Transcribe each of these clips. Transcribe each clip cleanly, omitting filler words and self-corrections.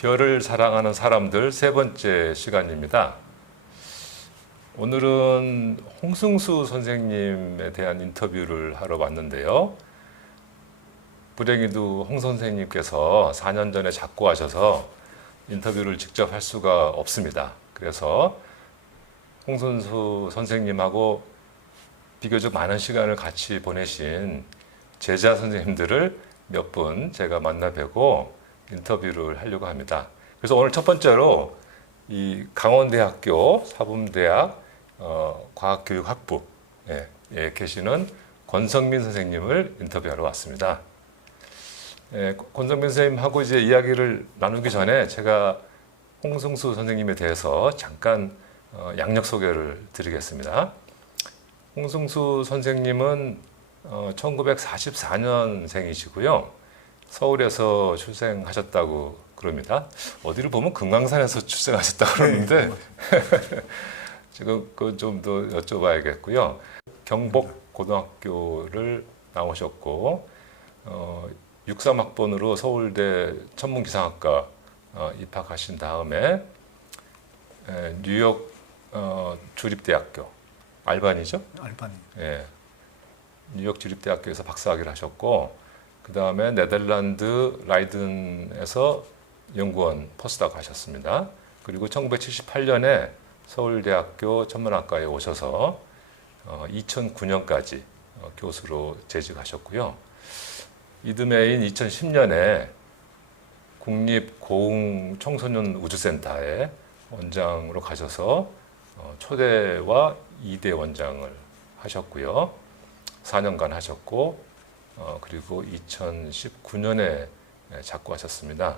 별을 사랑하는 사람들 세 번째 시간입니다. 오늘은 홍승수 선생님에 대한 인터뷰를 하러 왔는데요. 불행히도 홍 선생님께서 4년 전에 작고하셔서 인터뷰를 직접 할 수가 없습니다. 그래서 홍승수 선생님하고 비교적 많은 시간을 같이 보내신 제자 선생님들을 몇 분 제가 만나 뵙고 인터뷰를 하려고 합니다. 그래서 오늘 첫 번째로 이 강원대학교 사범대학 과학교육학부에 계시는 권성민 선생님을 인터뷰하러 왔습니다. 권성민 선생님하고 이제 이야기를 나누기 전에 제가 홍승수 선생님에 대해서 잠깐 양력 소개를 드리겠습니다. 홍승수 선생님은 1944년생이시고요. 서울에서 출생하셨다고 그럽니다. 어디를 보면 금강산에서 출생하셨다고 그러는데 지금 그 좀 더 여쭤봐야겠고요. 경복고등학교를 나오셨고 63학번으로 서울대 천문기상학과 입학하신 다음에 뉴욕 주립대학교 알바니죠? 알바니. 예, 뉴욕 주립대학교에서 박사학위를 하셨고 그 다음에 네덜란드 라이든에서 연구원 포스닥 하셨습니다. 그리고 1978년에 서울대학교 천문학과에 오셔서 2009년까지 교수로 재직하셨고요. 이듬해인 2010년에 국립고흥청소년우주센터에 원장으로 가셔서 초대와 2대 원장을 하셨고요. 4년간 하셨고 그리고 2019년에 작고하셨습니다.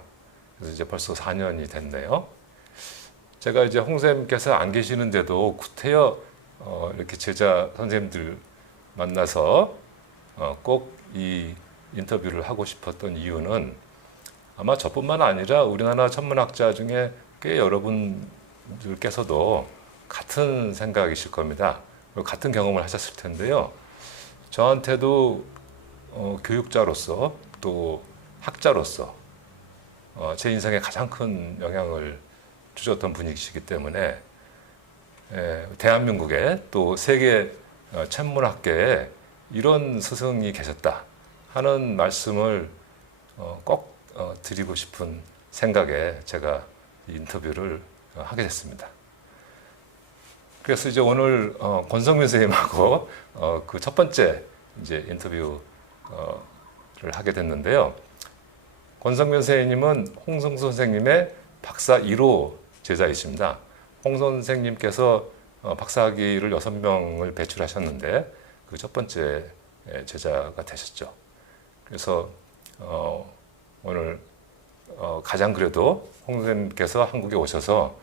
그래서 이제 벌써 4년이 됐네요. 제가 이제 홍 선생님께서 안 계시는데도 구태여 이렇게 제자 선생님들 만나서 꼭 이 인터뷰를 하고 싶었던 이유는 아마 저뿐만 아니라 우리나라 천문학자 중에 꽤 여러분들께서도 같은 생각이실 겁니다. 같은 경험을 하셨을 텐데요. 저한테도 교육자로서 또 학자로서 제 인생에 가장 큰 영향을 주셨던 분이시기 때문에 대한민국에 또 세계 천문학계에 이런 스승이 계셨다 하는 말씀을 꼭 드리고 싶은 생각에 제가 이 인터뷰를 하게 됐습니다. 그래서 이제 오늘 권성민 선생님하고 그 첫 번째 이제 인터뷰를 하게 됐는데요. 권성민 선생님은 홍승수 선생님의 박사 1호 제자이십니다. 홍 선생님께서 박사학위를 6명을 배출하셨는데 그 첫 번째 제자가 되셨죠. 그래서 오늘 가장 그래도 홍 선생님께서 한국에 오셔서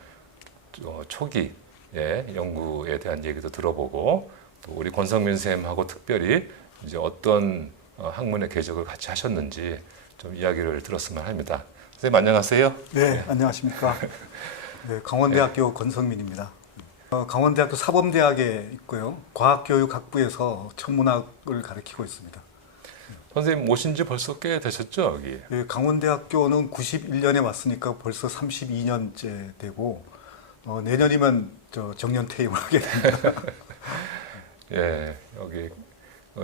초기 연구에 대한 얘기도 들어보고 또 우리 권성민 선생님하고 특별히 이제 어떤 학문의 궤적을 같이 하셨는지 좀 이야기를 들었으면 합니다. 선생님 안녕하세요. 네, 안녕하십니까. 네, 강원대학교 권성민입니다. 강원대학교 사범대학에 있고요. 과학교육학부에서 천문학을 가르치고 있습니다. 선생님 오신 지 벌써 꽤 되셨죠, 여기? 네, 강원대학교는 91년에 왔으니까 벌써 32년째 되고 내년이면 정년 퇴임을 하게 됩니다. 예, 여기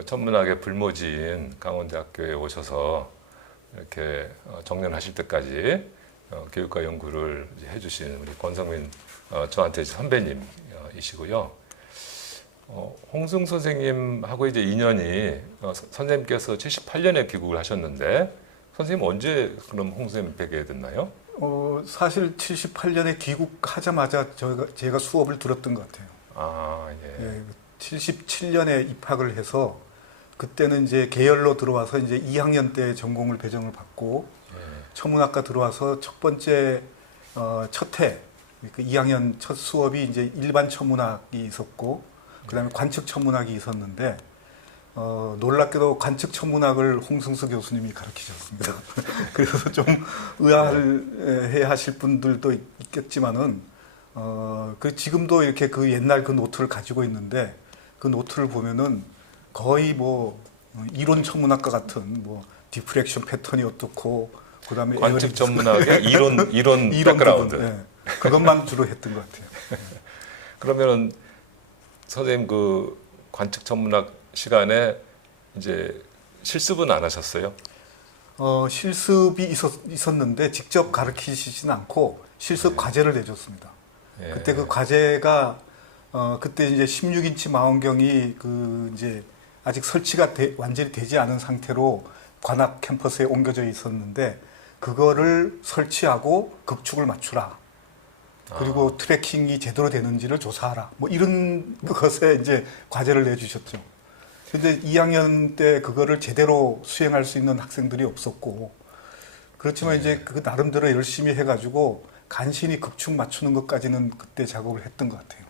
천문학의 불모지인 강원대학교에 오셔서 이렇게 정년하실 때까지 교육과 연구를 해주신 우리 권성민 저한테 선배님이시고요. 홍승 선생님하고 이제 인연이 선생님께서 78년에 귀국을 하셨는데 선생님 언제 그럼 홍 선생님 뵙게 됐나요? 사실 78년에 귀국하자마자 제가 수업을 들었던 것 같아요. 아, 예. 예, 77년에 입학을 해서 그때는 이제 계열로 들어와서 이제 2학년 때 전공을 배정을 받고 천문학과 들어와서 첫 번째 첫 해, 그 2학년 첫 수업이 이제 일반 천문학이 있었고 그다음에 관측 천문학이 있었는데 놀랍게도 관측 천문학을 홍승수 교수님이 가르치셨습니다. 그래서 좀 의아해 하실 분들도 있겠지만은 그 지금도 이렇게 그 옛날 그 노트를 가지고 있는데 그 노트를 보면은 거의 뭐 이론 천문학과 같은 뭐 디프렉션 패턴이 어떻고 그다음에 관측 에어리스. 전문학의 이론 이론 백그라운드. 부분, 예. 그것만 주로 했던 것 같아요. 그러면은 선생님 그 관측 전문학 시간에 이제 실습은 안 하셨어요? 실습이 있었는데 직접 가르치시진 않고 실습 네. 과제를 내줬습니다. 예. 그때 그 과제가 그때 이제 16인치 망원경이 그 이제 아직 설치가 완전히 되지 않은 상태로 관악 캠퍼스에 옮겨져 있었는데 그거를 설치하고 극축을 맞추라. 그리고 트래킹이 제대로 되는지를 조사하라. 뭐 이런 것에 이제 과제를 내주셨죠. 근데 2학년 때 그거를 제대로 수행할 수 있는 학생들이 없었고 그렇지만 이제 그 나름대로 열심히 해가지고 간신히 극축 맞추는 것까지는 그때 작업을 했던 것 같아요.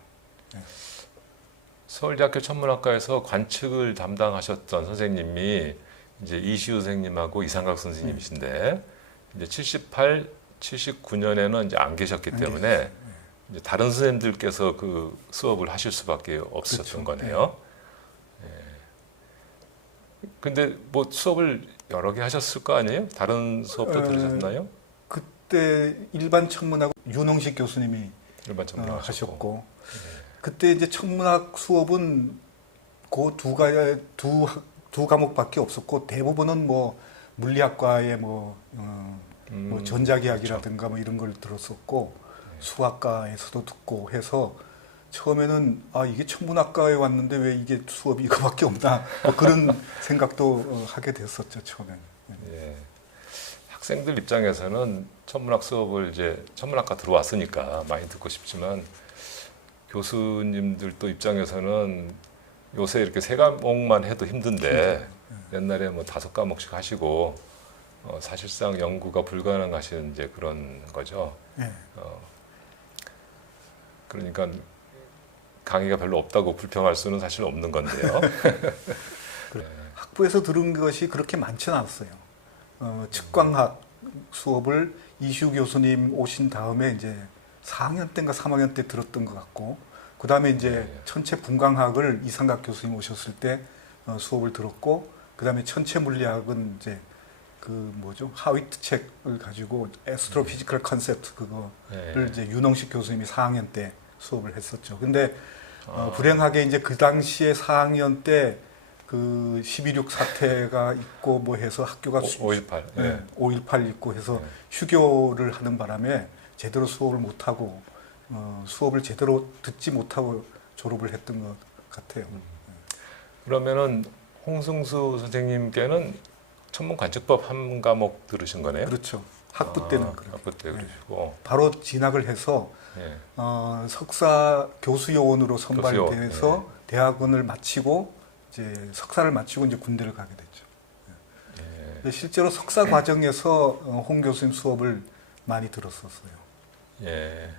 서울대학교 천문학과에서 관측을 담당하셨던 선생님이 이제 이시우 선생님하고 이상각 선생님이신데 이제 78, 79년에는 이제 안 계셨기 때문에 이제 다른 선생님들께서 그 수업을 하실 수밖에 없었던 그렇죠. 거네요. 근데 뭐 수업을 여러 개 하셨을 거 아니에요? 다른 수업도 들으셨나요? 그때 일반 천문학 윤홍식 교수님이 일반 천문학 하셨고 그때 이제 천문학 수업은 그 두 과목밖에 없었고 대부분은 뭐 물리학과의 뭐 전자기학이라든가 뭐 이런 걸 들었었고 수학과에서도 듣고 해서 처음에는 이게 천문학과에 왔는데 왜 이게 수업이 이거밖에 없나 뭐 그런 생각도 하게 됐었죠 처음에는. 예. 학생들 입장에서는 천문학 수업을 이제 천문학과 들어왔으니까 많이 듣고 싶지만 교수님들도 입장에서는 요새 이렇게 세 과목만 해도 힘든데 옛날에 뭐 5과목씩 하시고 사실상 연구가 불가능하신 이제 그런 거죠. 네. 그러니까 강의가 별로 없다고 불평할 수는 사실 없는 건데요. 학부에서 들은 것이 그렇게 많지는 않았어요. 측광학 수업을 이시우 교수님 오신 다음에 이제 4학년 때인가 3학년 때 들었던 것 같고, 그 다음에 이제 천체 분광학을 이상각 교수님 오셨을 때 수업을 들었고, 그 다음에 천체 물리학은 이제 그 뭐죠 하위트 책을 가지고 에스트로피지컬 컨셉트 그거를 이제 윤홍식 교수님이 4학년 때 수업을 했었죠. 근데 불행하게 이제 그 당시에 4학년 때 그 12.6 사태가 있고 뭐 해서 학교가 5.18 네, 5.18 있고 해서 휴교를 하는 바람에 제대로 수업을 못 하고 수업을 제대로 듣지 못하고 졸업을 했던 것 같아요. 그러면은 홍승수 선생님께는 천문관측법 한 과목 들으신 거네요? 그렇죠. 학부 때는 그렇게. 학부 때 그러시고 바로 진학을 해서 예. 석사 교수 요원으로 선발돼서 교수 대학원을 마치고 이제 석사를 마치고 이제 군대를 가게 됐죠. 근데 실제로 석사 과정에서 홍 교수님 수업을 많이 들었었어요. 예.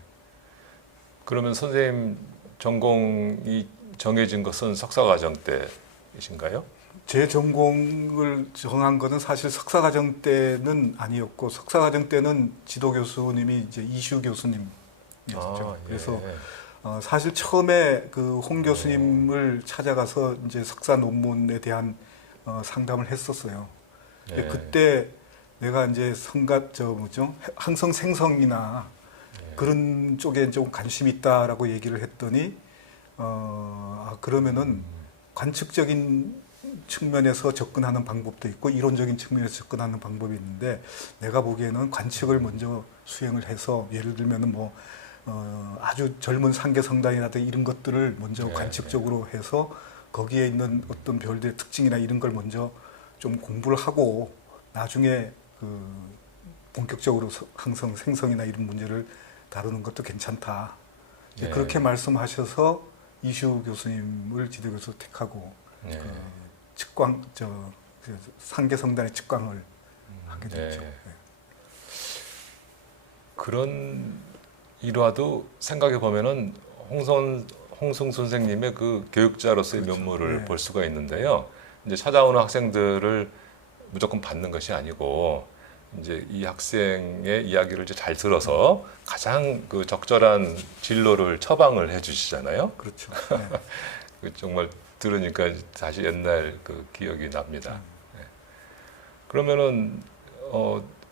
그러면 선생님 전공이 정해진 것은 석사 과정 때이신가요? 제 전공을 정한 거는 사실 석사 과정 때는 아니었고 석사 과정 때는 지도 교수님이 이제 이시우 교수님이었죠. 그래서 사실 처음에 그 홍 교수님을 찾아가서 이제 석사 논문에 대한 상담을 했었어요. 근데 그때 내가 이제 항성 생성이나 그런 쪽에 좀 관심이 있다라고 얘기를 했더니 그러면은 관측적인 측면에서 접근하는 방법도 있고 이론적인 측면에서 접근하는 방법이 있는데 내가 보기에는 관측을 먼저 수행을 해서 예를 들면은 뭐 아주 젊은 상계성단이라든가 이런 것들을 먼저 관측적으로 해서 거기에 있는 어떤 별들의 특징이나 이런 걸 먼저 좀 공부를 하고 나중에 그 본격적으로 항성 생성이나 이런 문제를 다루는 것도 괜찮다. 그렇게 말씀하셔서 이시우 교수님을 지도교수 택하고 측광 상계성단의 측광을 하게 됐죠. 그런 일화도 생각해 보면은 홍승 선생님의 그 교육자로서의 그렇죠. 면모를 볼 수가 있는데요. 이제 찾아오는 학생들을 무조건 받는 것이 아니고 이제 이 학생의 이야기를 이제 잘 들어서 가장 그 적절한 진로를 처방을 해주시잖아요. 그렇죠. 그 정말 들으니까 다시 옛날 그 기억이 납니다. 그러면은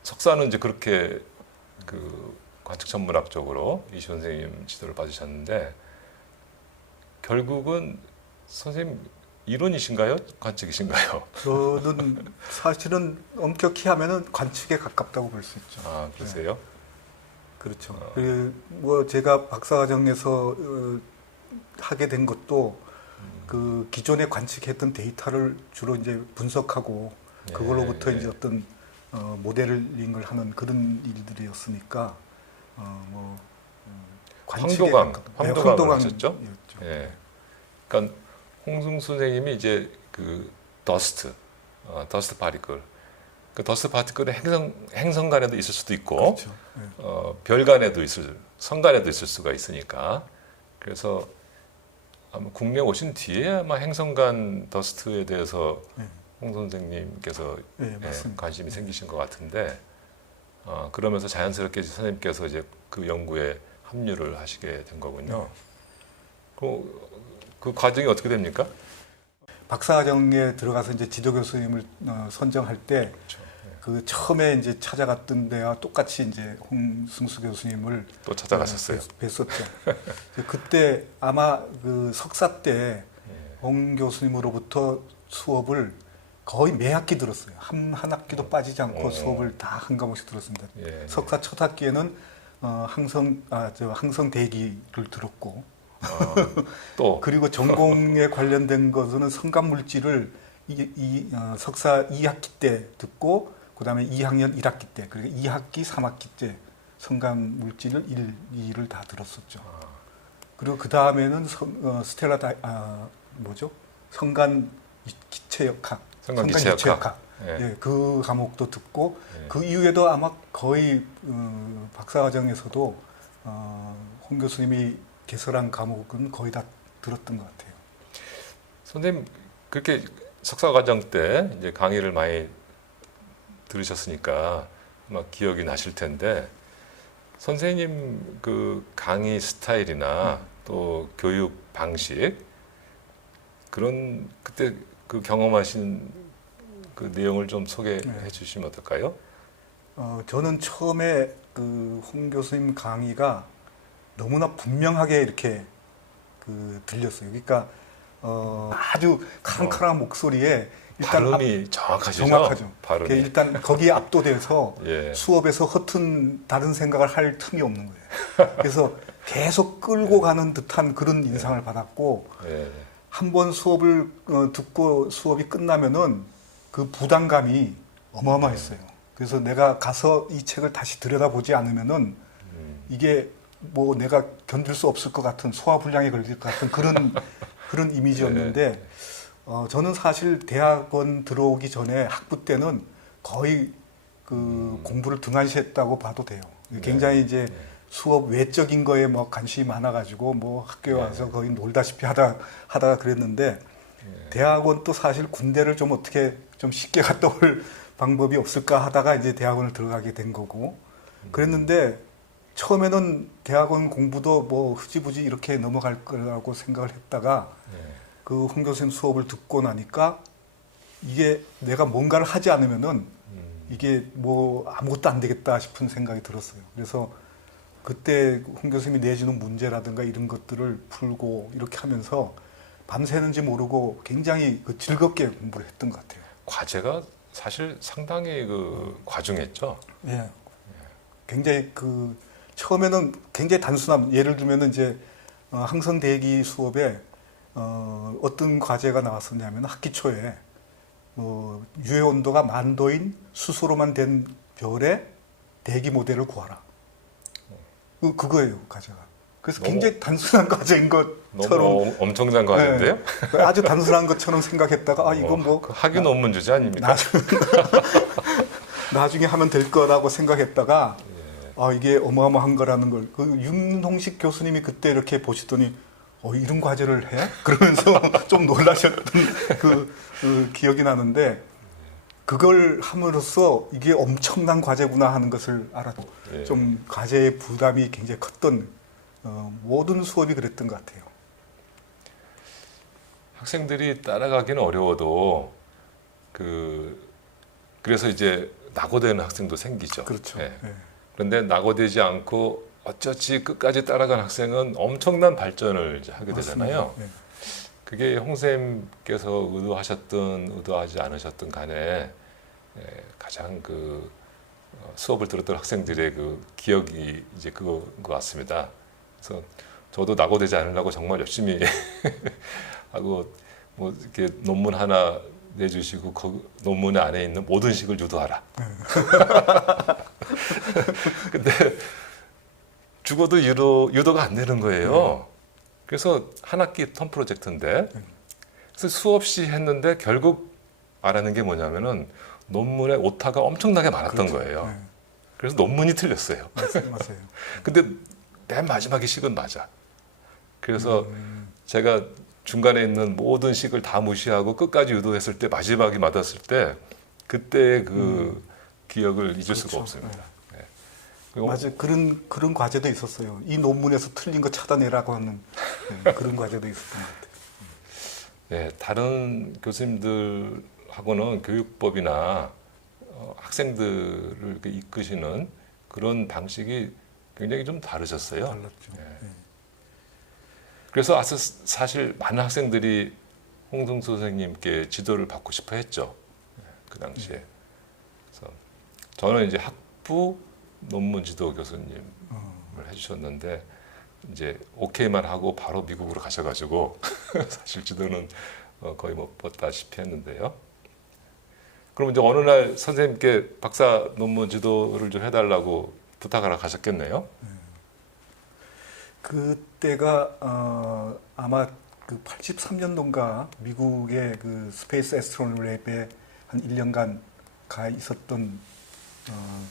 석사는 이제 그렇게 그 관측 천문학 쪽으로 이시우 선생님 지도를 받으셨는데 결국은 선생님 이론이신가요? 관측이신가요? 저는 사실은 엄격히 하면은 관측에 가깝다고 볼 수 있죠. 아, 그러세요? 그렇죠. 뭐 제가 박사과정에서 하게 된 것도 그 기존에 관측했던 데이터를 주로 이제 분석하고 그걸로부터 이제 어떤 모델링을 하는 그런 일들이었으니까 뭐 관측에 황도강, 가깝다. 황도강을 하셨죠? 였죠. 예. 그러니까 홍승수 선생님이 이제 그 더스트 파티클, 그 더스트 파티클은 행성 간에도 있을 수도 있고, 그렇죠. 별 간에도 성 간에도 있을 수가 있으니까. 그래서 아마 국내 오신 뒤에 아마 행성 간 더스트에 대해서 홍 선생님께서 맞습니다. 관심이 생기신 것 같은데, 그러면서 자연스럽게 선생님께서 이제 그 연구에 합류를 하시게 된 거군요. 그 과정이 어떻게 됩니까? 박사과정에 들어가서 이제 지도 교수님을 선정할 때 그렇죠. 그 처음에 이제 찾아갔던 데와 똑같이 이제 홍승수 교수님을 또 찾아가셨어요. 뵀었죠. 그때 아마 그 석사 때 홍 교수님으로부터 수업을 거의 매 학기 들었어요. 한 학기도 빠지지 않고 수업을 다 한 과목씩 들었습니다. 예. 석사 첫 학기에는 항성 대기를 들었고 또 그리고 전공에 관련된 것은 성감 물질을 석사 2학기 때 듣고 그다음에 2학년 1학기 때 그리고 2학기 3학기 때 성감 물질을 1, 2를 다 들었었죠. 그리고 그 다음에는 성간 기체역학, 성간 기체역학. 예, 그 과목도 듣고 그 이후에도 아마 거의 박사과정에서도 홍 교수님이 개설한 과목은 거의 다 들었던 것 같아요. 선생님 그렇게 석사 과정 때 이제 강의를 많이 들으셨으니까 아마 기억이 나실 텐데 선생님 그 강의 스타일이나 또 교육 방식 그런 그때 그 경험하신 그 내용을 좀 소개해 주시면 어떨까요? 저는 처음에 그 홍 교수님 강의가 너무나 분명하게 이렇게 그 들렸어요. 그러니까 아주 카랑카랑한 목소리에 일단 발음이 정확하시죠? 정확하죠. 발음이. 일단 거기에 압도돼서 예. 수업에서 허튼 다른 생각을 할 틈이 없는 거예요. 그래서 계속 끌고 가는 듯한 그런 인상을 받았고 예. 한 번 수업을 듣고 수업이 끝나면은 그 부담감이 어마어마했어요. 그래서 내가 가서 이 책을 다시 들여다보지 않으면은 이게 뭐 내가 견딜 수 없을 것 같은 소화불량에 걸릴 것 같은 그런 이미지였는데 저는 사실 대학원 들어오기 전에 학부 때는 거의 그 공부를 등한시했다고 봐도 돼요. 굉장히 이제 수업 외적인 거에 뭐 관심이 많아가지고 뭐 학교에 와서 거의 놀다시피 하다가 그랬는데 대학원 또 사실 군대를 좀 어떻게 좀 쉽게 갔다 올 방법이 없을까 하다가 이제 대학원을 들어가게 된 거고 그랬는데 처음에는 대학원 공부도 뭐 흐지부지 이렇게 넘어갈 거라고 생각을 했다가 그 홍 교수님 수업을 듣고 나니까 이게 내가 뭔가를 하지 않으면은 이게 뭐 아무것도 안 되겠다 싶은 생각이 들었어요. 그래서 그때 홍 교수님이 내주는 문제라든가 이런 것들을 풀고 이렇게 하면서 밤새는지 모르고 굉장히 그 즐겁게 공부를 했던 것 같아요. 과제가 사실 상당히 그 과중했죠. 예. 굉장히 그 처음에는 굉장히 단순한 예를 들면은 이제 항성 대기 수업에 어떤 과제가 나왔었냐면 학기 초에 유해 온도가 10,000도인 수소로만 된 별의 대기 모델을 구하라. 그거예요 과제가. 그래서 굉장히 단순한 과제인 것처럼 너무 엄청난 과제인데요. 네, 아주 단순한 것처럼 생각했다가 이건 뭐 학위 논문 주제 아닙니까? 나중에 하면 될 거라고 생각했다가 이게 어마어마한 거라는 걸 그 윤홍식 교수님이 그때 이렇게 보시더니 이런 과제를 해? 그러면서 좀 놀라셨던 그 기억이 나는데 그걸 함으로써 이게 엄청난 과제구나 하는 것을 알았고 좀 과제의 부담이 굉장히 컸던 모든 수업이 그랬던 것 같아요. 학생들이 따라가기는 어려워도 그래서 이제 낙오되는 학생도 생기죠. 그렇죠. 예. 예. 그런데 낙오되지 않고 어쩌지 끝까지 따라간 학생은 엄청난 발전을 이제 하게 되잖아요. 맞습니다. 예. 그게 홍쌤께서 의도하셨든 의도하지 않으셨든 간에 가장 그 수업을 들었던 학생들의 그 기억이 이제 그거인 것 같습니다. 그래서 저도 낙오되지 않으려고 정말 열심히 하고 뭐 이렇게 논문 하나 내주시고 그 논문 안에 있는 모든 식을 유도하라. 근데 죽어도 유도가 안 되는 거예요. 그래서 한 학기 텀 프로젝트인데 그래서 수없이 했는데 결국 알아낸 게 뭐냐면은 논문의 오타가 엄청나게 많았던 그렇죠. 거예요. 예. 그래서 논문이 틀렸어요. 맞아요. 근데 맨 마지막에 식은 맞아. 그래서 제가 중간에 있는 모든 식을 다 무시하고 끝까지 유도했을 때 마지막에 맞았을 때 그때의 그 기억을 잊을 수가 그렇죠. 없습니다. 네. 그리고 맞아요. 그런 과제도 있었어요. 이 논문에서 틀린 거 찾아내라고 하는 그런 과제도 있었던 것 같아요. 네, 다른 교수님들하고는 교육법이나 학생들을 이렇게 이끄시는 그런 방식이 굉장히 좀 다르셨어요. 달랐죠. 네. 예. 그래서 사실 많은 학생들이 홍승수 선생님께 지도를 받고 싶어 했죠. 그 당시에. 그래서 저는 이제 학부 논문 지도 교수님을 해주셨는데 이제 오케이만 하고 바로 미국으로 가셔가지고 사실 지도는 거의 못 받다시피 했는데요. 그럼 이제 어느 날 선생님께 박사 논문 지도를 좀 해달라고 부탁하러 가셨겠네요. 그때가 아마 그 83년도인가 미국의 그 스페이스 에스트로노미 랩에 한 1년간 가 있었던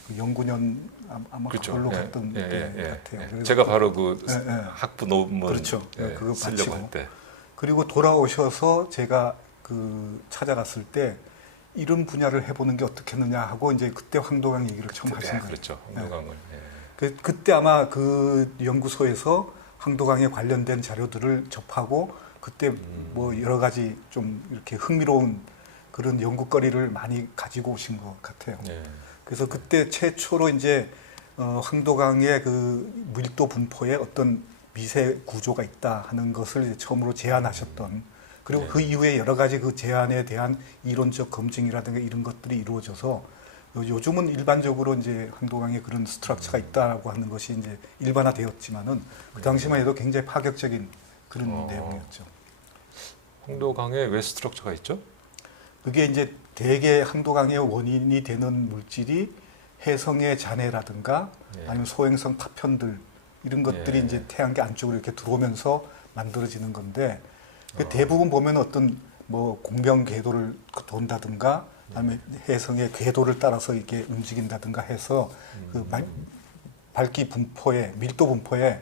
그 연구년 아마 그렇죠. 그걸로 예, 갔던 예, 때 예, 같아요. 예. 그래서 제가 바로 그 예, 예. 학부 논문 그렇죠. 그거 쓰려고 마치고. 할 때. 그리고 돌아오셔서 제가 그 찾아갔을 때 이런 분야를 해보는 게 어떻겠느냐 하고 이제 그때 황도강 얘기를 처음 하신 거예요. 그렇죠. 홍동강을. 그때 아마 그 연구소에서 황도강에 관련된 자료들을 접하고 그때 뭐 여러 가지 좀 이렇게 흥미로운 그런 연구거리를 많이 가지고 오신 것 같아요. 예. 그래서 그때 최초로 이제 황도강의 그 밀도 분포에 어떤 미세 구조가 있다 하는 것을 이제 처음으로 제안하셨던 그리고 네. 그 이후에 여러 가지 그 제안에 대한 이론적 검증이라든가 이런 것들이 이루어져서 요즘은 일반적으로 이제 황도강에 그런 스트럭처가 있다고 하는 것이 이제 일반화되었지만은 그 당시만 해도 굉장히 파격적인 그런 내용이었죠. 홍도강에 왜 스트럭처가 있죠? 그게 이제 대개 황도강의 원인이 되는 물질이 해성의 잔해라든가 예. 아니면 소행성 파편들 이런 것들이 예. 이제 태양계 안쪽으로 이렇게 들어오면서 만들어지는 건데 그 대부분 보면 어떤 뭐 공병 궤도를 돈다든가 아니면 해성의 궤도를 따라서 이렇게 움직인다든가 해서 그 밝기 분포에 밀도 분포에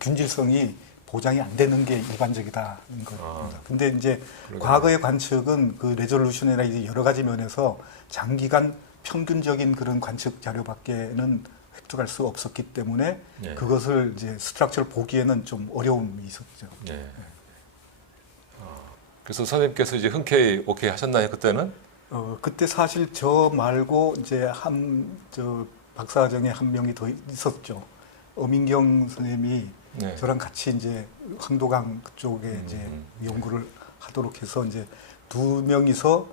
균질성이 보장이 안 되는 게 일반적이다는 겁니다. 근데 이제 그러겠네요. 과거의 관측은 그 레졸루션이나 이제 여러 가지 면에서 장기간 평균적인 그런 관측 자료밖에는 획득할 수 없었기 때문에 예. 그것을 이제 스트럭처를 보기에는 좀 어려움이 있었죠. 예. 그래서 선생님께서 이제 흔쾌히 오케이 하셨나요 그때는? 그때 사실 저 말고 이제 저 박사과정에 한 명이 더 있었죠. 어민경 선생님이 네. 저랑 같이 이제 황도강 그쪽에 이제 연구를 하도록 해서 이제 두 명이서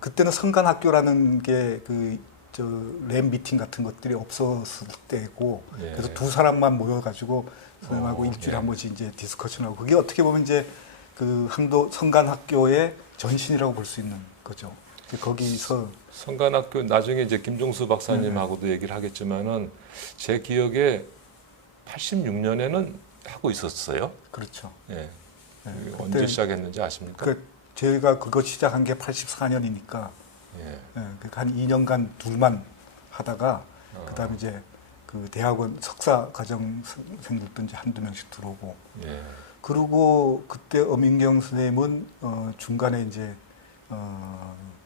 그때는 성간학교라는 게 그 저 램 미팅 같은 것들이 없었을 때고 예. 그래서 두 사람만 모여가지고 선생님하고 일주일에 예. 한 번씩 이제 디스커션하고 그게 어떻게 보면 이제 그 항도 성간학교의 전신이라고 볼 수 있는 거죠. 거기서 성간학교 나중에 이제 김종수 박사님하고도 얘기를 하겠지만은 제 기억에 86년에는 하고 있었어요. 그렇죠. 예. 네, 언제 시작했는지 아십니까? 제가 그거 시작한 게 84년이니까 예. 한 2년간 둘만 하다가 그다음에 이제 그 대학원 석사 과정생들도 이제 한두 명씩 들어오고 예. 그리고 그때 엄인경 선생님은 중간에 이제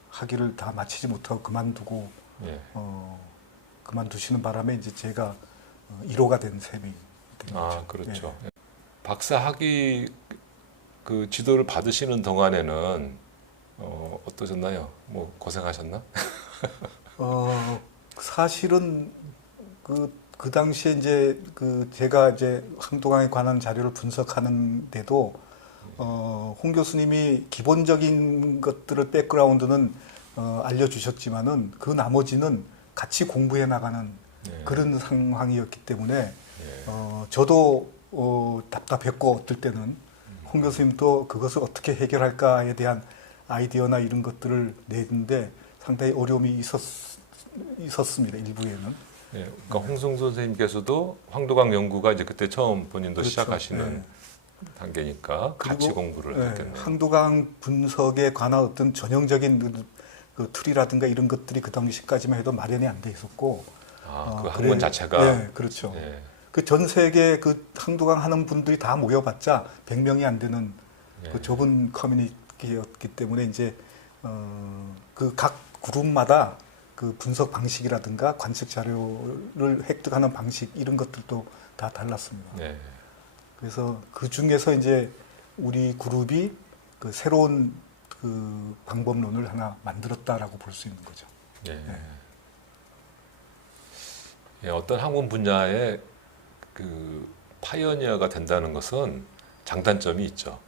학위를 다 마치지 못하고 그만두고 예. 그만두시는 바람에 이제 제가 1호가 된 셈이 된 거죠. 아, 그렇죠. 박사 학위 그 지도를 받으시는 동안에는 어떠셨나요? 뭐 고생하셨나? 사실은 그 당시에 이제 제가 이제 항도강에 관한 자료를 분석하는데도 홍 교수님이 기본적인 것들을 백그라운드는 알려주셨지만은 그 나머지는 같이 공부해 나가는 그런 상황이었기 때문에 저도 답답했고 어떨 때는 홍 교수님도 그것을 어떻게 해결할까에 대한 아이디어나 이런 것들을 내는데 상당히 어려움이 있었습니다. 일부에는. 예, 그러니까 홍승 선생님께서도 황도강 연구가 이제 그때 처음 본인도 그렇죠. 시작하시는 네. 단계니까 같이 그리고, 공부를 네, 했겠네요. 항도강 분석에 관한 어떤 전형적인 그 틀이라든가 이런 것들이 그 당시까지만 해도 마련이 안 돼 있었고, 그 학문 자체가. 네, 그렇죠. 예, 그 전 세계 그 항도강 하는 분들이 다 모여봤자 100명이 안 되는 예. 그 좁은 커뮤니티였기 때문에 이제 그 각 그룹마다 그 분석 방식이라든가 관측 자료를 획득하는 방식 이런 것들도 다 달랐습니다. 예. 그래서 그 중에서 이제 우리 그룹이 그 새로운 그 방법론을 하나 만들었다라고 볼 수 있는 거죠. 예. 예, 어떤 학문 분야의 그 파이오니어가 된다는 것은 장단점이 있죠.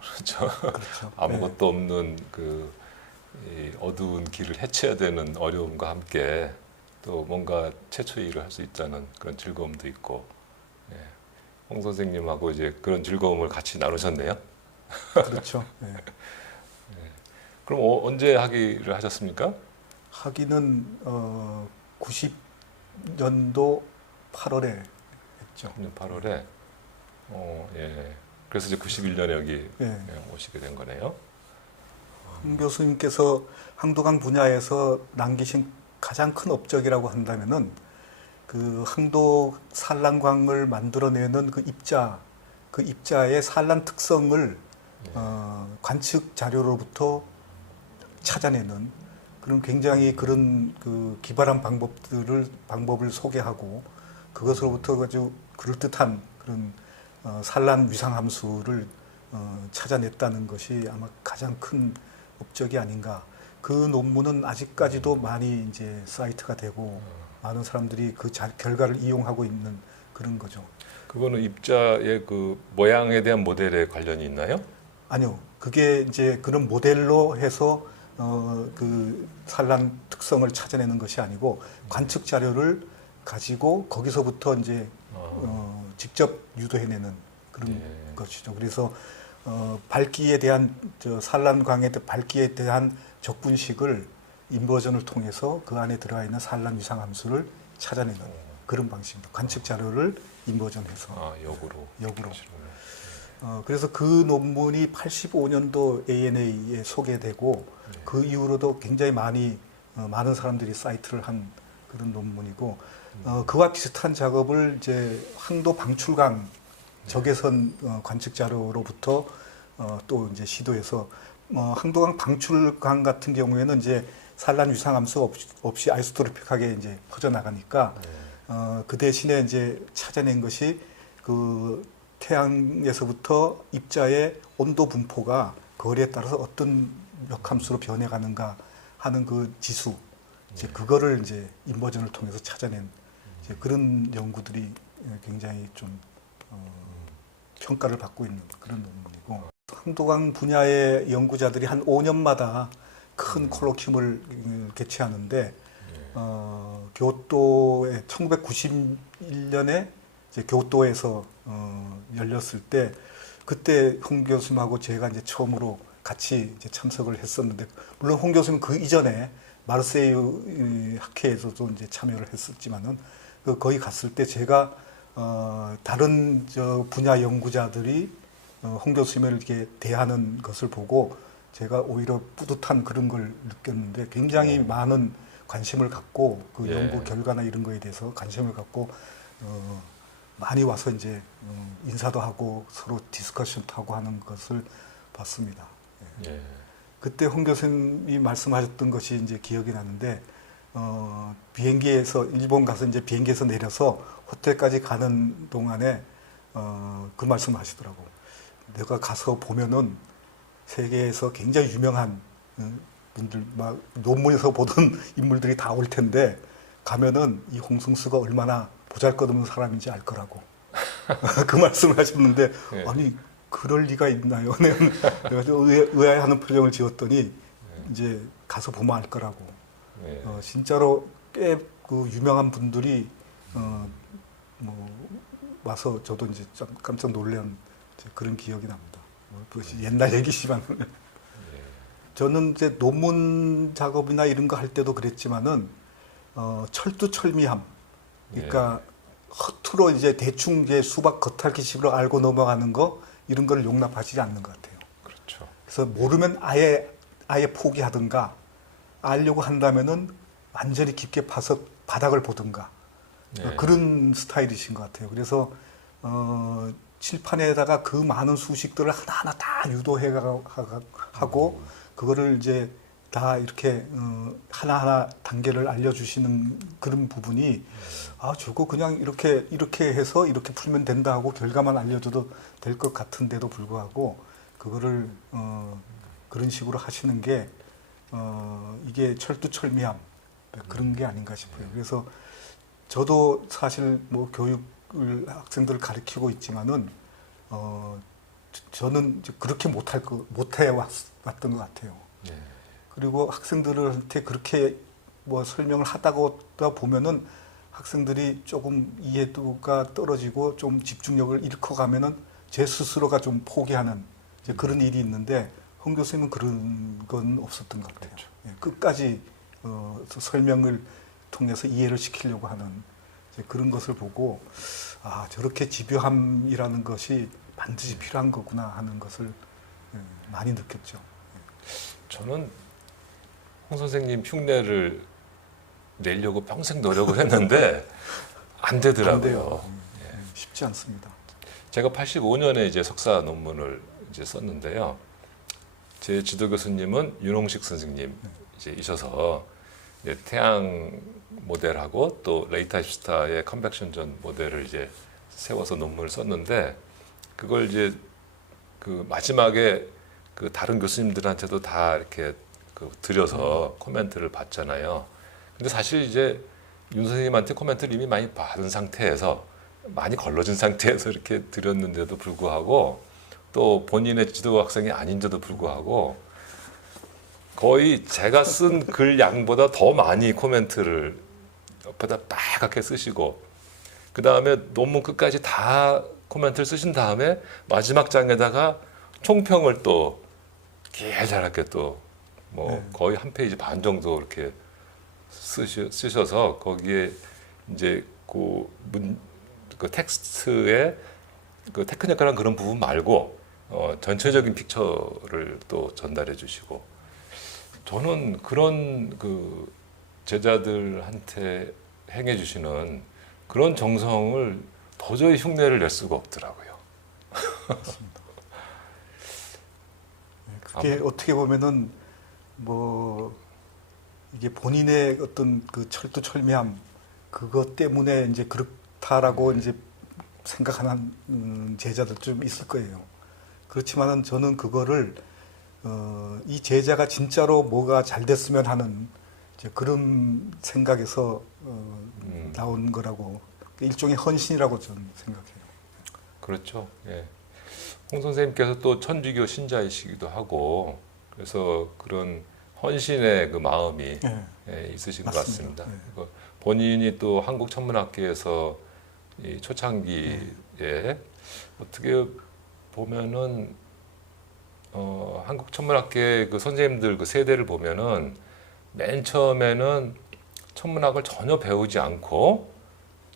그렇죠. 그렇죠. 아무것도 없는 이 어두운 길을 헤쳐야 되는 어려움과 함께 또 뭔가 최초의 일을 할 수 있다는 그런 즐거움도 있고, 예. 홍 선생님하고 이제 그런 즐거움을 같이 나누셨네요. 그렇죠. 네. 그럼 언제 학위를 하셨습니까? 학위는 90년도 8월에 했죠. 8월에. 예. 그래서 이제 91년에 여기 네. 오시게 된 거네요. 홍 교수님께서 항도강 분야에서 남기신 가장 큰 업적이라고 한다면은 그 항도 산란광을 만들어내는 그 입자의 산란 특성을 관측 자료로부터 찾아내는 그런 굉장히 그런 그 기발한 방법을 소개하고 그것으로부터 아주 그럴듯한 그런 산란 위상 함수를 찾아냈다는 것이 아마 가장 큰 업적이 아닌가. 그 논문은 아직까지도 많이 이제 사이트가 되고 많은 사람들이 그 결과를 이용하고 있는 그런 거죠. 그거는 입자의 그 모양에 대한 모델에 관련이 있나요? 아니요. 그게 이제 그런 모델로 해서 그 산란 특성을 찾아내는 것이 아니고 관측 자료를 가지고 거기서부터 이제 직접 유도해내는 그런 것이죠. 그래서 밝기에 대한 산란광의 밝기에 대한 적분식을 인버전을 통해서 그 안에 들어가 있는 산란 위상 함수를 찾아내는 그런 방식입니다. 관측 자료를 인버전해서 역으로. 그래서 그 논문이 85년도 ANA에 소개되고 그 이후로도 굉장히 많은 사람들이 사이트를 한 그런 논문이고 그와 비슷한 작업을 이제 항도 방출강 적외선 관측 자료로부터 또 이제 시도해서 항도강 방출강 같은 경우에는 이제 산란 위상 함수 없이 아이소토롭하게 이제 퍼져나가니까 그 대신에 이제 찾아낸 것이 그 태양에서부터 입자의 온도 분포가 거리에 따라서 어떤 역함수로 변해가는가 하는 그 지수, 이제 그거를 이제 인버전을 통해서 찾아낸 이제 그런 연구들이 굉장히 좀 평가를 받고 있는 그런 논문이고 항도강 분야의 연구자들이 한 5년마다 큰 콜로퀴움을 개최하는데 교토에 1991년에 이제 교토에서 열렸을 때 그때 홍 교수님하고 제가 이제 처음으로 같이 이제 참석을 했었는데 물론 홍 교수님 그 이전에 마르세유 학회에서도 이제 참여를 했었지만은 거기 갔을 때 제가 다른 분야 연구자들이 홍 교수님을 이렇게 대하는 것을 보고 제가 오히려 뿌듯한 그런 걸 느꼈는데 굉장히 많은 관심을 갖고 그 연구 결과나 이런 거에 대해서 관심을 갖고 많이 와서 이제 인사도 하고 서로 디스커션도 하고 하는 것을 봤습니다. 그때 홍 교수님이 말씀하셨던 것이 이제 기억이 나는데 비행기에서 일본 가서 이제 비행기에서 내려서 호텔까지 가는 동안에 그 말씀하시더라고. 내가 가서 보면은 세계에서 굉장히 유명한 분들 막 논문에서 보던 인물들이 다 올 텐데 가면은 이 홍승수가 얼마나 보잘것없는 사람인지 알 거라고 그 말씀을 하셨는데 네. 아니 그럴 리가 있나요? 내가 좀 의아해하는 표정을 지었더니 이제 가서 보면 알 거라고. 네. 진짜로 꽤 그 유명한 분들이 뭐 와서 저도 이제 좀 깜짝 놀란 이제 그런 기억이 납니다. 옛날 얘기지만 저는 이제 논문 작업이나 이런 거 할 때도 그랬지만은 철두철미함. 그러니까 허투루 이제 대충 이제 수박 겉핥기식으로 알고 넘어가는 거 이런 걸 용납하지 않는 것 같아요. 그렇죠. 그래서 모르면 아예 포기하든가 알려고 한다면은 완전히 깊게 파서 바닥을 보든가 네. 그런 스타일이신 것 같아요. 그래서 칠판에다가 그 많은 수식들을 하나하나 다 유도하고 그거를 이제 다 이렇게 하나하나 단계를 알려주시는 그런 부분이 저거 그냥 이렇게 해서 이렇게 풀면 된다 하고 결과만 알려줘도 될 것 같은데도 불구하고 그거를 그런 식으로 하시는 게 이게 철두철미함 그런 게 아닌가 싶어요. 그래서 저도 사실 뭐 교육을 학생들을 가르치고 있지만은 저는 이제 그렇게 못해 왔던 것 같아요. 네. 그리고 학생들한테 그렇게 뭐 설명을 하다가 보면은 학생들이 조금 이해도가 떨어지고 좀 집중력을 잃고 가면은 제 스스로가 좀 포기하는 이제 그런 일이 있는데 홍 교수님은 그런 건 없었던 것 같아요. 그렇죠. 예, 끝까지 설명을 통해서 이해를 시키려고 하는 이제 그런 것을 보고 저렇게 집요함이라는 것이 반드시 필요한 거구나 하는 것을 많이 느꼈죠. 저는 홍 선생님 흉내를 내려고 평생 노력을 했는데 안 되더라고요. 안 돼요. 쉽지 않습니다. 제가 85년에 이제 석사 논문을 이제 썼는데요. 제 지도 교수님은 윤홍식 선생님 이제 이셔서 이제 태양 모델하고 또 레이타입스타의 컨벡션전 모델을 이제 세워서 논문을 썼는데 그걸 이제 그 마지막에 그 다른 교수님들한테도 다 이렇게 드려서 코멘트를 받잖아요. 근데 사실 이제 윤 선생님한테 코멘트를 이미 많이 받은 상태에서 많이 걸러진 상태에서 이렇게 드렸는데도 불구하고 또 본인의 지도 학생이 아닌데도 불구하고 거의 제가 쓴 글 양보다 더 많이 코멘트를 옆에다 빨갛게 쓰시고 그 다음에 논문 끝까지 다 코멘트를 쓰신 다음에 마지막 장에다가 총평을 또 길잘하게 또 뭐 거의 한 페이지 반 정도 이렇게 쓰셔서 거기에 이제 그 텍스트의 그 테크니컬한 그런 부분 말고 전체적인 픽처를 또 전달해 주시고 저는 그런 그 제자들한테 행해 주시는 그런 정성을 도저히 흉내를 낼 수가 없더라고요. 맞습니다. 그게 어떻게 보면은 뭐 이게 본인의 어떤 그 철두철미함 그것 때문에 이제 그렇다라고 이제 생각하는 제자들 좀 있을 거예요. 그렇지만은 저는 그거를 이 제자가 진짜로 뭐가 잘 됐으면 하는 이제 그런 생각에서 나온 거라고 일종의 헌신이라고 저는 생각해요. 그렇죠. 예. 홍 선생님께서 또 천주교 신자이시기도 하고 그래서 그런 헌신의 그 마음이 있으신 것 같습니다. 본인이 또 한국천문학계에서 이 초창기에 어떻게 보면은 한국천문학계 그 선생님들 그 세대를 보면은 맨 처음에는 천문학을 전혀 배우지 않고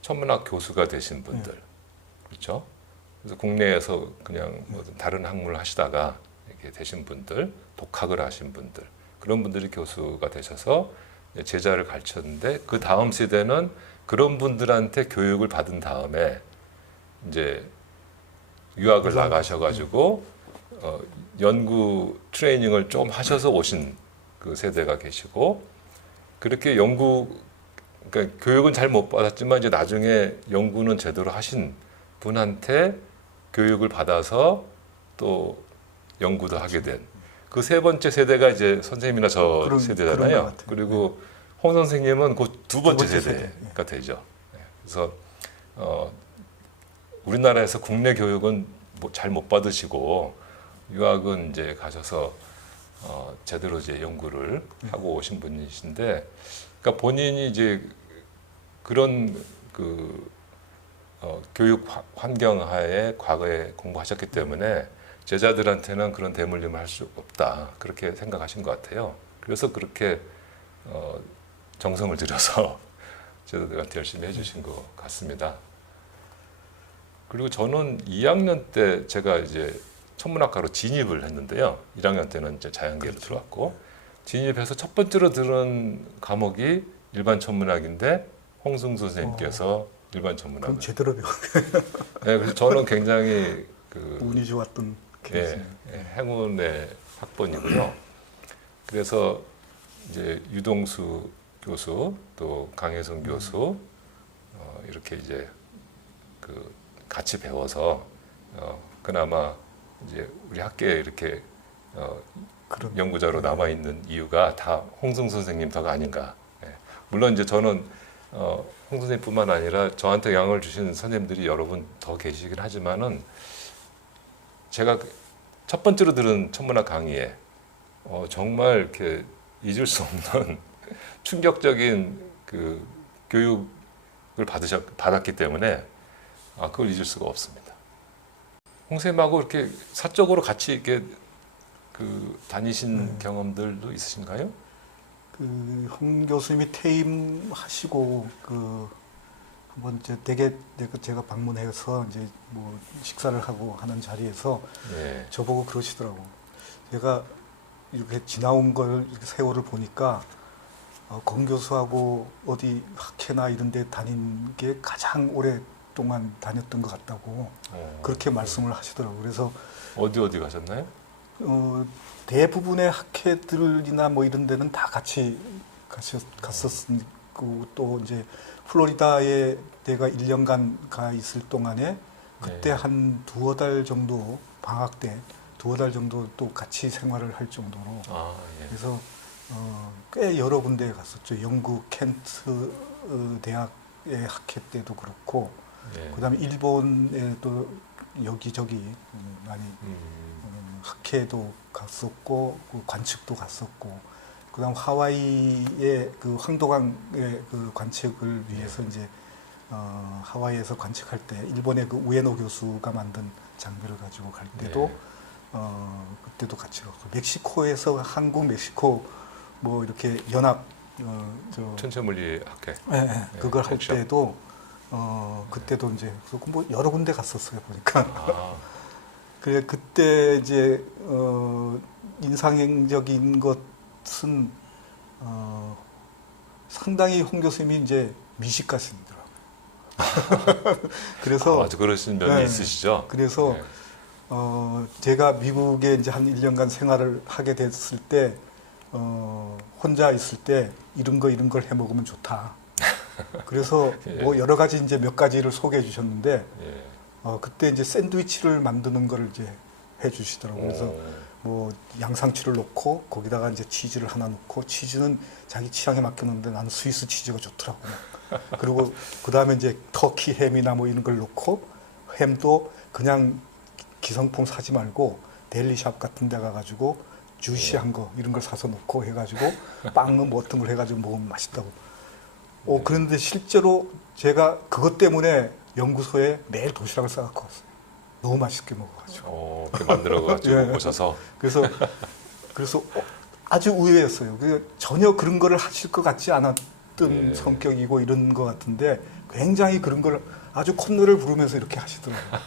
천문학 교수가 되신 분들, 그렇죠? 그래서 국내에서 그냥 뭐 다른 학문을 하시다가 이렇게 되신 분들, 독학을 하신 분들, 그런 분들이 교수가 되셔서 제자를 가르쳤는데 그 다음 세대는 그런 분들한테 교육을 받은 다음에 이제 유학을 나가셔가지고 연구 트레이닝을 좀 하셔서 오신 그 세대가 계시고 그렇게 그러니까 교육은 잘 못 받았지만 이제 나중에 연구는 제대로 하신 분한테 교육을 받아서 또 연구도 하게 된 그 세 번째 세대가 이제 선생님이나 저 그런 것 세대잖아요. 같아요. 그리고 홍 선생님은 그 두 번째 번째 세대가 되죠. 네. 그래서 우리나라에서 국내 교육은 잘 못 받으시고 유학은 이제 가셔서 제대로 이제 연구를 하고 오신 분이신데, 그러니까 본인이 이제 그런 그 교육 환경 하에 과거에 공부하셨기 때문에 제자들한테는 그런 대물림을 할 수 없다, 그렇게 생각하신 것 같아요. 그래서 그렇게 정성을 들여서 제자들한테 열심히 해주신 것 같습니다. 그리고 저는 2학년 때 제가 이제 천문학과로 진입을 했는데요. 1학년 때는 이제 자연계로 들어왔고, 진입해서 첫 번째로 들은 과목이 일반 천문학인데 홍승수 선생님께서 일반 천문학을. 그럼 제대로 배워. 네, 그래서 저는 굉장히 그 운이 좋았던 케이스네요. 행운의 학번이고요. 그래서 이제 유동수 교수 또 강혜성 교수 이렇게 이제 그 같이 배워서 그나마 이제 우리 학계에 이렇게 연구자로 남아 있는 이유가 다 홍승수 선생님 덕 아닌가. 물론 이제 저는 홍 선생님뿐만 아니라 저한테 영향을 주신 선생님들이 여러 분 더 계시긴 하지만은 제가 첫 번째로 들은 천문학 강의에 정말 이렇게 잊을 수 없는 충격적인 그 교육을 받았기 때문에 그걸 잊을 수가 없습니다. 홍 선생님하고 이렇게 사적으로 같이 이렇게 그 다니신 경험들도 있으신가요? 그 홍 교수님이 퇴임하시고 그 한번 이제 댁에 제가 방문해서 이제 뭐 식사를 하고 하는 자리에서 네. 저보고 그러시더라고. 제가 이렇게 지나온 걸 이렇게 세월을 보니까 권 교수하고 어디 학회나 이런 데 다닌 게 가장 오랫동안 다녔던 것 같다고 그렇게 말씀을 하시더라고요. 그래서 어디 가셨나요? 대부분의 학회들이나 뭐 이런 데는 다 같이 갔었고, 또 이제 플로리다에 내가 1년간 가 있을 동안에 그때 한 두어 달 정도, 방학 때 두어 달 정도 또 같이 생활을 할 정도로. 그래서 꽤 여러 군데에 갔었죠. 영국 켄트 대학의 학회 때도 그렇고, 그다음에 일본에도 여기저기 많이 학회도 갔었고, 관측도 갔었고, 그다음 하와이의 그 황도강의 그 관측을 위해서 이제 하와이에서 관측할 때 일본의 그 우에노 교수가 만든 장비를 가지고 갈 때도 그때도 같이 갔고, 멕시코에서 한국 멕시코 뭐 이렇게 연합 천체물리 학회. 그걸 할 때도 그때도 이제 뭐 여러 군데 갔었어요 보니까. 그래 그때 이제 인상적인 것은 상당히 홍 교수님이 이제 미식가시더라고요. 그래서 아주 그러신 면이 있으시죠. 그래서 제가 미국에 이제 한 1년간 생활을 하게 됐을 때 혼자 있을 때 이런 걸 해 먹으면 좋다. 그래서 뭐 여러 가지 이제 몇 가지를 소개해 주셨는데 그때 이제 샌드위치를 만드는 걸 이제 해 주시더라고요. 그래서 뭐 양상추를 넣고 거기다가 이제 치즈를 하나 넣고, 치즈는 자기 취향에 맡겼는데 나는 스위스 치즈가 좋더라고. 그리고 그 다음에 이제 터키 햄이나 뭐 이런 걸 넣고, 햄도 그냥 기성품 사지 말고 델리샵 같은 데 가가지고 주시한 거 이런 걸 사서 넣고 해가지고 빵은 뭐 어떤 걸 해가지고 먹으면 맛있다고. 그런데 실제로 제가 그것 때문에 연구소에 매일 도시락을 싸갖고 왔어요. 너무 맛있게 먹어가지고. 이렇게 만들어가지고 오셔서. 그래서 아주 의외였어요. 전혀 그런 거를 하실 것 같지 않았던 성격이고 이런 것 같은데, 굉장히 그런 걸 아주 콧노래를 부르면서 이렇게 하시더라고요.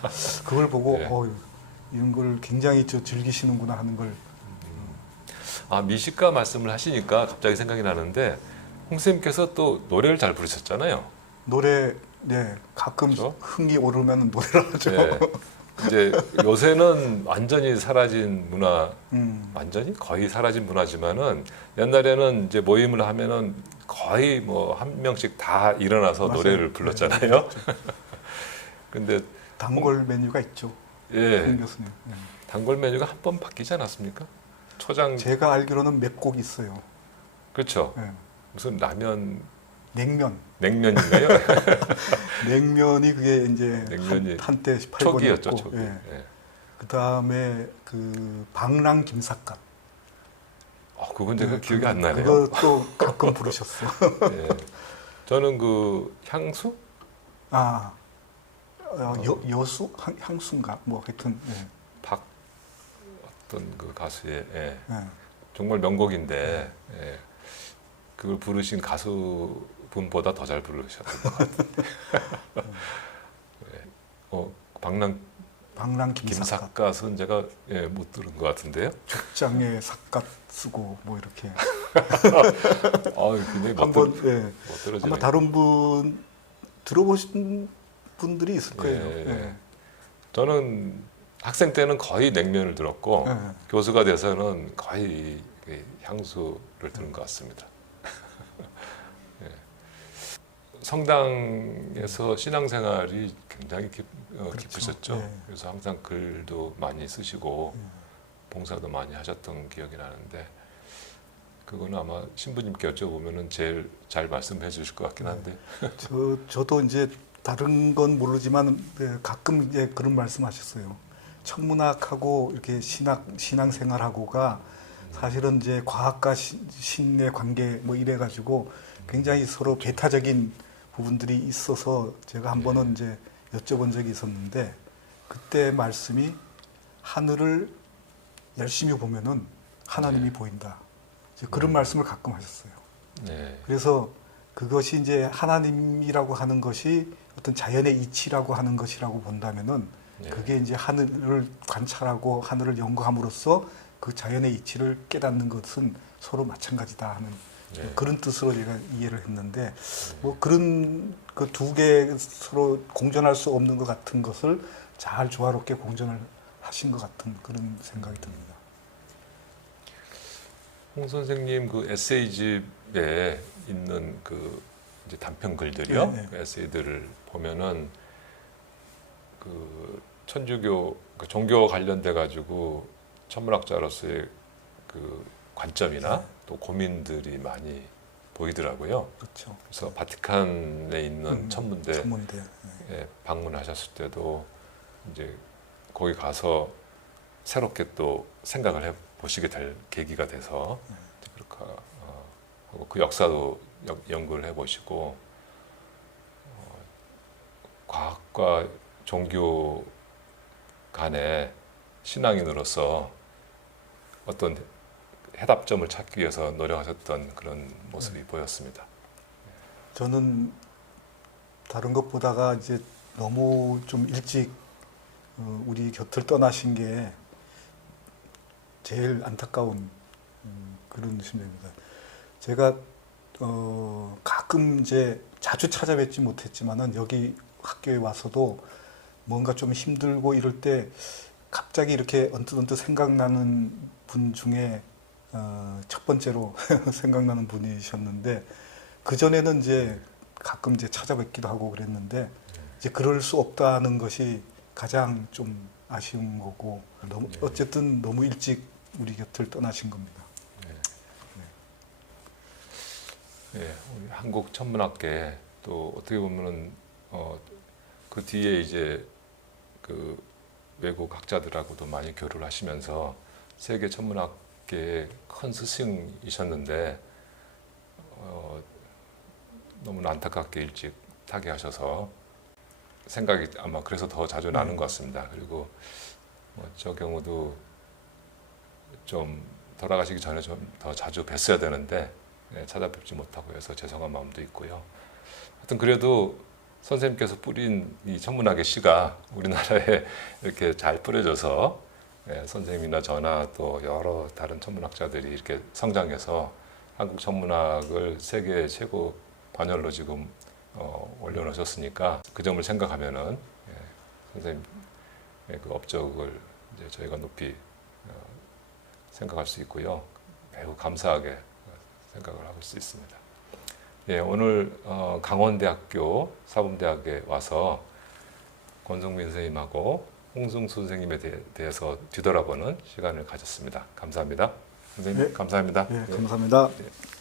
그걸 보고 이런 걸 굉장히 즐기시는구나 하는 걸. 미식가 말씀을 하시니까 갑자기 생각이 나는데, 홍 선생님께서 또 노래를 잘 부르셨잖아요. 노래, 가끔 그렇죠? 흥이 오르면 노래를 하죠. 이제 요새는 완전히 사라진 문화, 완전히 거의 사라진 문화지만은 옛날에는 이제 모임을 하면은 거의 뭐 한 명씩 다 일어나서 맞아요. 노래를 불렀잖아요. 근데 단골 메뉴가 있죠. 예, 홍 교수님. 단골 메뉴가 한 번 바뀌지 않았습니까? 초장 제가 알기로는 몇 곡 있어요. 그렇죠. 예. 무슨 라면 냉면. 냉면인가요? 냉면이 그게 이제 냉면이 한때 초기였죠, 18번이었고, 초기. 예. 예. 그 다음에 그 방랑 김삿갓. 그건 제가 예, 기억이 안 나네요. 그것도 가끔 부르셨어. 예. 저는 그 향수? 아, 여수? 향수인가? 뭐 하여튼, 예. 박 어떤 그 가수의 예. 예. 정말 명곡인데 예. 그걸 부르신 가수분보다 더 잘 부르셨던 것 같아요. 예. 방랑 방랑 김삿갓. 김삿갓은 제가 못 들은 것 같은데요. 장에 삿갓 쓰고 뭐 이렇게. 굉장히 한번 예. 못 들어지네. 아마 다른 분 들어보신 분들이 있을 거예요. 예. 예. 저는 학생 때는 거의 냉면을 들었고 예. 교수가 돼서는 거의 향수를 들은 것 같습니다. 예. 성당에서 신앙생활이 굉장히 그렇죠. 깊으셨죠. 예. 그래서 항상 글도 많이 쓰시고 봉사도 많이 하셨던 기억이 나는데 그거는 아마 신부님께 여쭤보면은 제일 잘 말씀해 주실 것 같긴 한데. 저도 이제 다른 건 모르지만 가끔 이제 그런 말씀하셨어요. 천문학하고 이렇게 신앙생활하고가 사실은 이제 과학과 신의 관계 뭐 이래 가지고 굉장히 서로 배타적인 부분들이 있어서 제가 한 번은 이제 여쭤본 적이 있었는데 그때 말씀이 하늘을 열심히 보면은 하나님이 보인다. 이제 그런 말씀을 가끔 하셨어요. 네. 그래서 그것이 이제 하나님이라고 하는 것이 어떤 자연의 이치라고 하는 것이라고 본다면은 네. 그게 이제 하늘을 관찰하고 하늘을 연구함으로써 그 자연의 이치를 깨닫는 것은 서로 마찬가지다 하는 네. 그런 뜻으로 제가 이해를 했는데 뭐 그런 그 두 개 서로 공존할 수 없는 것 같은 것을 잘 조화롭게 공존을 하신 것 같은 그런 생각이 듭니다. 홍 선생님 그 에세이집에 있는 그 이제 단편 글들이요, 네. 그 에세이들을 보면은 그 천주교 그 종교와 관련돼 가지고 천문학자로서의 그 관점이나 또 고민들이 많이 보이더라고요. 그렇죠. 그래서 바티칸에 있는 천문대 천문대. 에 방문하셨을 때도 이제 거기 가서 새롭게 또 생각을 해 보시게 될 계기가 돼서 그렇게 하고 그 역사도 연구를 해 보시고 과학과 종교 간의 신앙인으로서 어떤 해답점을 찾기 위해서 노력하셨던 그런 모습이 보였습니다. 저는 다른 것보다가 이제 너무 좀 일찍 우리 곁을 떠나신 게 제일 안타까운 그런 심정입니다. 제가 가끔 이제 자주 찾아뵙지 못했지만은 여기 학교에 와서도 뭔가 좀 힘들고 이럴 때 갑자기 이렇게 언뜻 생각나는 분 중에 첫 번째로 생각나는 분이셨는데 그 전에는 이제 가끔 이제 찾아뵙기도 하고 그랬는데 이제 그럴 수 없다는 것이 가장 좀 아쉬운 거고 너무 어쨌든 너무 일찍 우리 곁을 떠나신 겁니다. 예, 우리 한국 천문학계 또 어떻게 보면은 그 뒤에 이제 그 외국 학자들하고도 많이 교류를 하시면서 세계 천문학계의 큰 스승이셨는데 너무나 안타깝게 일찍 타계하셔서 생각이 아마 그래서 더 자주 나는 것 같습니다. 그리고 저 경우도 좀 돌아가시기 전에 좀 더 자주 뵀어야 되는데 찾아뵙지 못하고 해서 죄송한 마음도 있고요. 하여튼 그래도 선생님께서 뿌린 이 천문학의 씨가 우리나라에 이렇게 잘 뿌려져서 선생님이나 저나 또 여러 다른 천문학자들이 이렇게 성장해서 한국 천문학을 세계 최고 반열로 지금 올려놓으셨으니까 그 점을 생각하면은 선생님의 그 업적을 이제 저희가 높이 생각할 수 있고요. 매우 감사하게 생각을 하고 수 있습니다. 예, 오늘 강원대학교 사범대학에 와서 권성민 선생님하고 홍승수 선생님에 대해서 뒤돌아보는 시간을 가졌습니다. 감사합니다. 선생님 네. 감사합니다. 예, 감사합니다. 예.